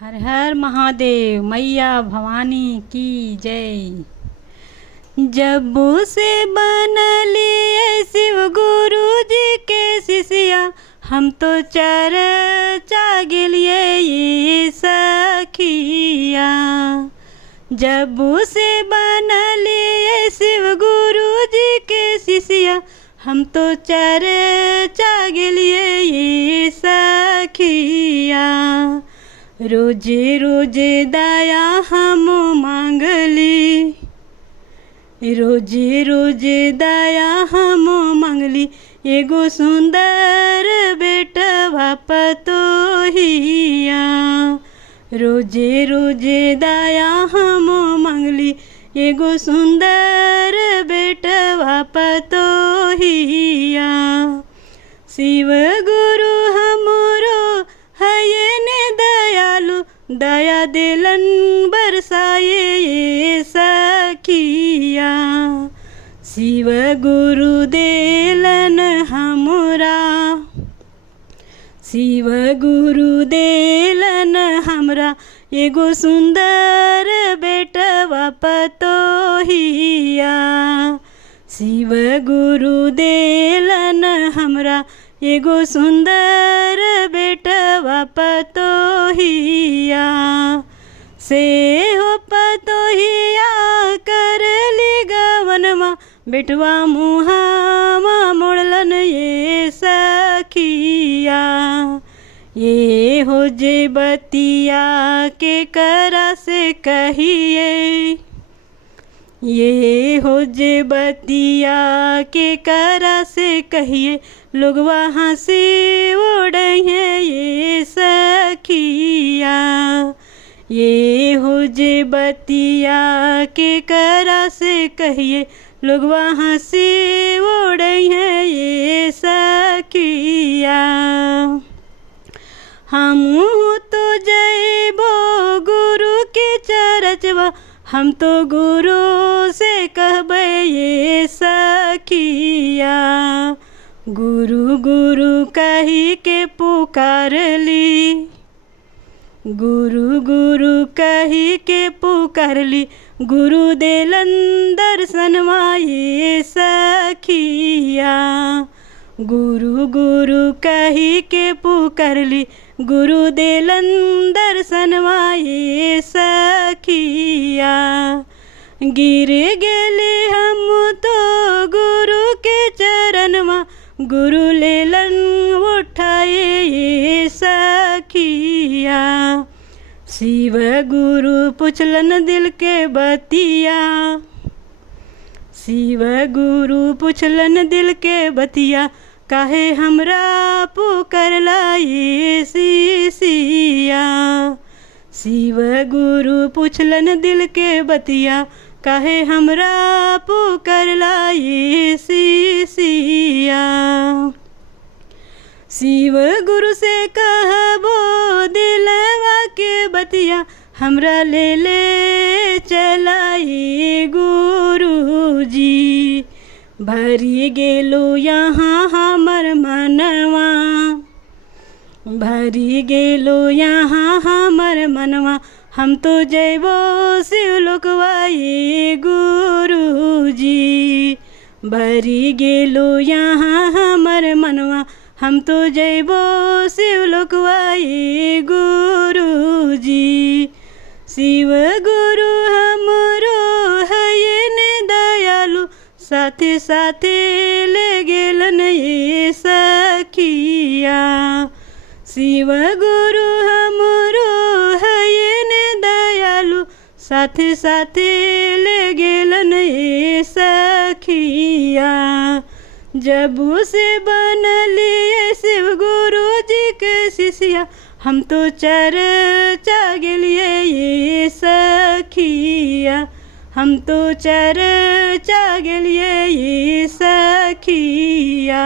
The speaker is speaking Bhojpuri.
हर हर महादेव, मैया भवानी की जय। जब से बनलिए शिव गुरु जी के शिष्या, हम तो चर्चा गेलिए ये सखिया। जब से बनलिए शिव गुरु जी के शिष्या, हम तो चर्चा गेलिए ये सखिया। रोजे रोजे दया हम मांगली, रोजे रोजे दया हम मांगली। एगो सुंदर बेटवा पतोहिया, रोजे रोजे दया हम मांगली। एगो सुंदर बेटवा पतोहिया। शिव गुरु हमरो है ने दयालु, दया दिलन बरसाए ये सखिया। शिव गुरु देलन हमरा, शिव गुरु देलन हमरा। एगो सुंदर बेटवा पतोहिया। शिव गुरु देलन हमरा, एगो सुंदर बेटवा पतोहिया। से हो पतोहिया करली गवनमा, बेटवा मुहावा मोड़लन ये सखिया। ये हो जे बतिया के करा से कहिए, ये हो जे बतिया के करा से कहिए। लोगवा हंसी उड़े ये सखिया। ये हो जे बतिया के करा से कहिए। लोगवा हंसी उड़े ये सखिया। हम तो जयबो गुरु के चरचवा, हम तो गुरु से कहबे ये सखिया। गुरु गुरु कही के पुकारली, गुरु गुरु कही के पुकारली। गुरु देलन दर्शनवा ये सखिया। गुरु गुरु कही के पुकारली, गुरु देलन दर्शनवा ये सखिया। गिर गेली हम तो गुरु के चरणवा, गुरु लेलन उठाए ये सखिया। शिव गुरु पुछलन दिल के बतिया, शिव गुरु पुछलन दिल के बतिया। काहे हमरा पुकारला ये शिष्या। शिव गुरु पुछलन दिल के बतिया। काहे हमरा पुकारला ये शिष्या। शिव गुरु से कहबो दिलवा के बतिया, हमरा ले ले चलाई गुरु जी। भरी गेलो यहाँ हमर मनवा, भरी गेलो यहाँ हमर मनवा। हम तो जयबो शिवलोकवा ये गुरु जी। भरी गेलो यहाँ हमर मनवा, हम तो जयबो शिवलोकवा ये गुरु जी। शिव गुरु हमरो है ने दयालु, साथे साथे ले गेलन ये सखिया। शिव गुरु हमरो है ने दयालु, साथे साथे ले गेलन ये सखिया। जब से बनलिए शिव गुरु जी के शिष्या, हम तो चर्चा गेलिए ये सखिया। हम तो चर्चा गेलिए ये सखिया।